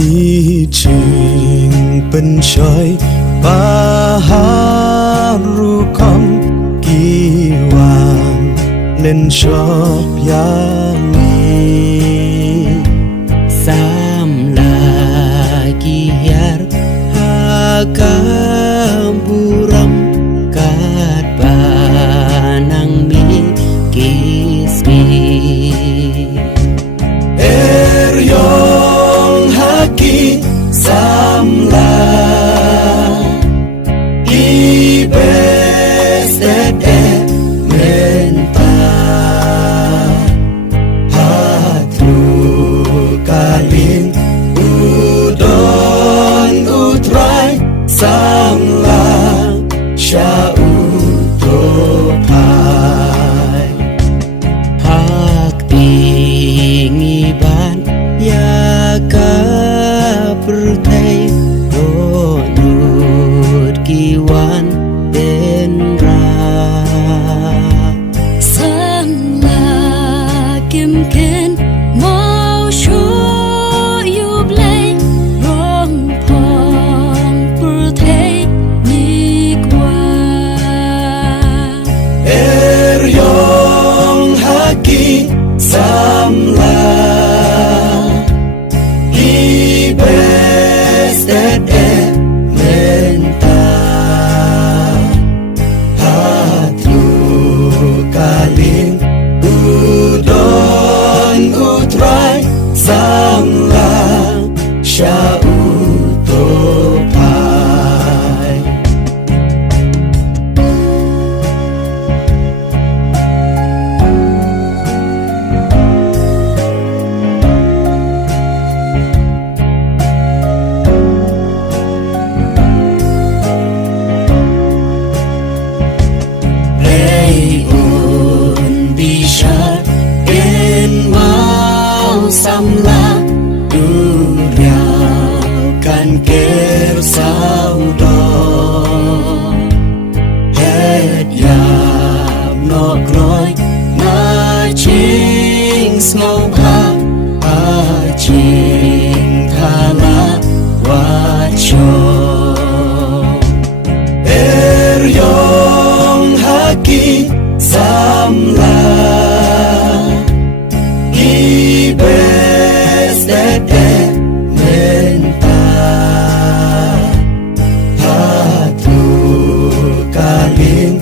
ที่จริงเป็นชอยbaharu kom kiwan len shop yangi sam lagi hiar hakamburam kat banang mi kismi eryong haki samla ibes menta hatru kalin udon utrai samla syautopai hak pingiban ya kapertai donut kiwan denra samla kimken mau show you play rong pong perthei nikwa eryong haki samla ibes menta hatru kalin udon utrai samla syautopai samla duriakan ker saudo het yap nok loi na ching ngau pa a ching thala wacho eryong haki samla ibes menta hatru kalin